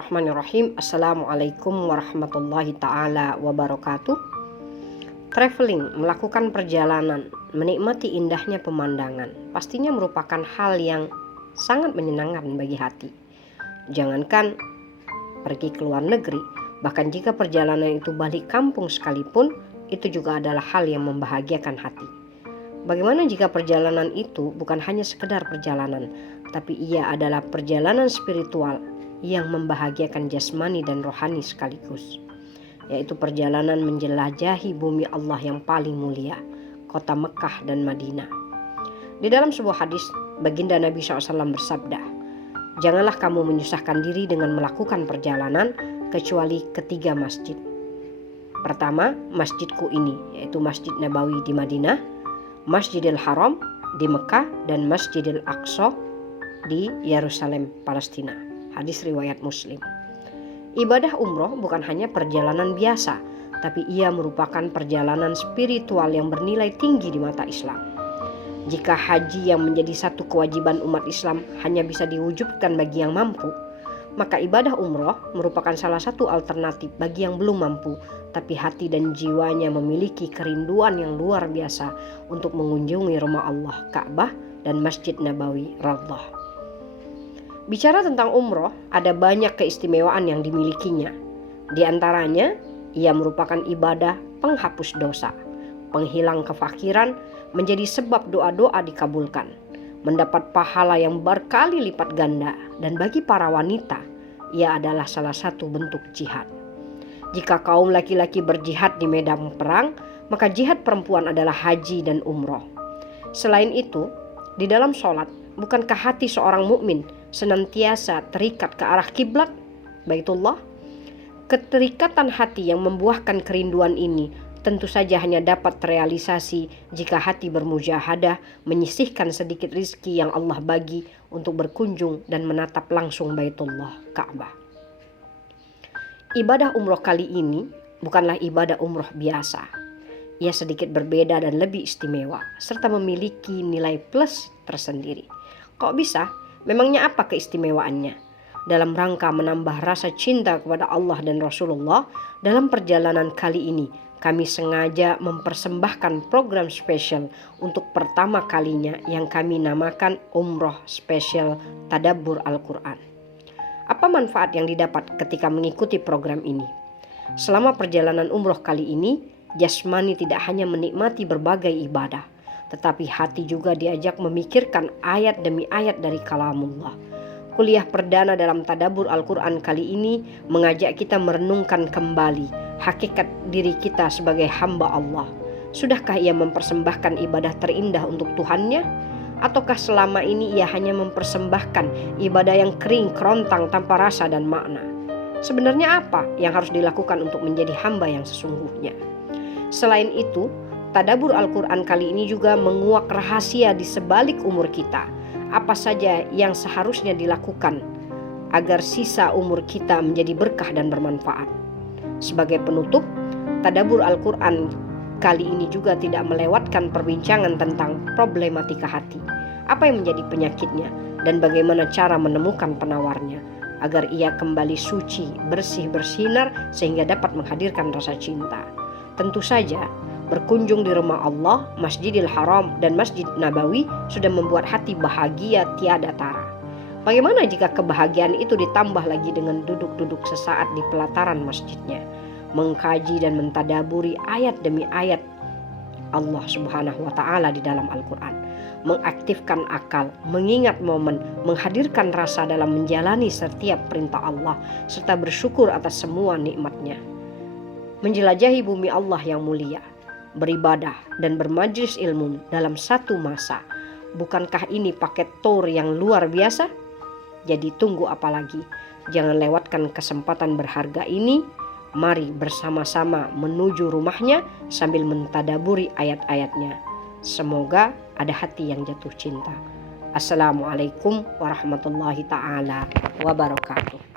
Bismillahirrahmanirrahim. Assalamualaikum warahmatullahi ta'ala wabarakatuh. Traveling, melakukan perjalanan, menikmati indahnya pemandangan, pastinya merupakan hal yang sangat menyenangkan bagi hati. Jangankan pergi ke luar negeri, bahkan jika perjalanan itu balik kampung sekalipun, itu juga adalah hal yang membahagiakan hati. Bagaimana jika perjalanan itu bukan hanya sekedar perjalanan, tapi ia adalah perjalanan spiritual yang membahagiakan jasmani dan rohani sekaligus, yaitu perjalanan menjelajahi bumi Allah yang paling mulia, kota Mekah dan Madinah. Di dalam sebuah hadis, baginda Nabi SAW bersabda, "Janganlah kamu menyusahkan diri dengan melakukan perjalanan kecuali ketiga masjid. Pertama, masjidku ini, yaitu Masjid Nabawi di Madinah, Masjidil Haram di Mekah, dan Masjidil Aqsa di Yerusalem, Palestina." Hadis riwayat Muslim. Ibadah umroh bukan hanya perjalanan biasa, tapi ia merupakan perjalanan spiritual yang bernilai tinggi di mata Islam. Jika haji yang menjadi satu kewajiban umat Islam hanya bisa diwujudkan bagi yang mampu, maka ibadah umroh merupakan salah satu alternatif bagi yang belum mampu, tapi hati dan jiwanya memiliki kerinduan yang luar biasa untuk mengunjungi rumah Allah, Ka'bah, dan Masjid Nabawi Raudhah. Bicara tentang umroh, ada banyak keistimewaan yang dimilikinya. Di antaranya, ia merupakan ibadah penghapus dosa, penghilang kefakiran, menjadi sebab doa-doa dikabulkan, mendapat pahala yang berkali lipat ganda, dan bagi para wanita, ia adalah salah satu bentuk jihad. Jika kaum laki-laki berjihad di medan perang, maka jihad perempuan adalah haji dan umroh. Selain itu, di dalam sholat, bukankah hati seorang mukmin senantiasa terikat ke arah kiblat Baitullah? Keterikatan hati yang membuahkan kerinduan ini tentu saja hanya dapat terrealisasi jika hati bermujahadah menyisihkan sedikit rizki yang Allah bagi untuk berkunjung dan menatap langsung Baitullah, Ka'bah. Ibadah umroh kali ini bukanlah ibadah umroh biasa. Ia sedikit berbeda dan lebih istimewa, serta memiliki nilai plus tersendiri. Kok bisa? Memangnya apa keistimewaannya? Dalam rangka menambah rasa cinta kepada Allah dan Rasulullah, dalam perjalanan kali ini kami sengaja mempersembahkan program spesial untuk pertama kalinya yang kami namakan Umroh Spesial Tadabbur Al-Quran. Apa manfaat yang didapat ketika mengikuti program ini? Selama perjalanan umroh kali ini, jasmani tidak hanya menikmati berbagai ibadah, tetapi hati juga diajak memikirkan ayat demi ayat dari kalamullah. Kuliah perdana dalam tadabbur Al-Quran kali ini mengajak kita merenungkan kembali hakikat diri kita sebagai hamba Allah. Sudahkah ia mempersembahkan ibadah terindah untuk Tuhannya? Ataukah selama ini ia hanya mempersembahkan ibadah yang kering kerontang tanpa rasa dan makna? Sebenarnya apa yang harus dilakukan untuk menjadi hamba yang sesungguhnya? Selain itu, tadabbur Al-Quran kali ini juga menguak rahasia di sebalik umur kita. Apa saja yang seharusnya dilakukan agar sisa umur kita menjadi berkah dan bermanfaat. Sebagai penutup, tadabbur Al-Quran kali ini juga tidak melewatkan perbincangan tentang problematika hati. Apa yang menjadi penyakitnya dan bagaimana cara menemukan penawarnya agar ia kembali suci, bersih, bersinar sehingga dapat menghadirkan rasa cinta. Tentu saja, berkunjung di rumah Allah, Masjidil Haram, dan Masjid Nabawi sudah membuat hati bahagia tiada tara. Bagaimana jika kebahagiaan itu ditambah lagi dengan duduk-duduk sesaat di pelataran masjidnya, mengkaji dan mentadaburi ayat demi ayat Allah Subhanahu wa Ta'ala di dalam Al-Quran, mengaktifkan akal, mengingat momen, menghadirkan rasa dalam menjalani setiap perintah Allah, serta bersyukur atas semua nikmatnya. Menjelajahi bumi Allah yang mulia, beribadah dan bermajlis ilmu dalam satu masa. Bukankah ini paket tour yang luar biasa? Jadi tunggu apa lagi? Jangan lewatkan kesempatan berharga ini. Mari bersama-sama menuju rumahnya sambil mentadaburi ayat-ayatnya. Semoga ada hati yang jatuh cinta. Assalamualaikum warahmatullahi ta'ala wabarakatuh.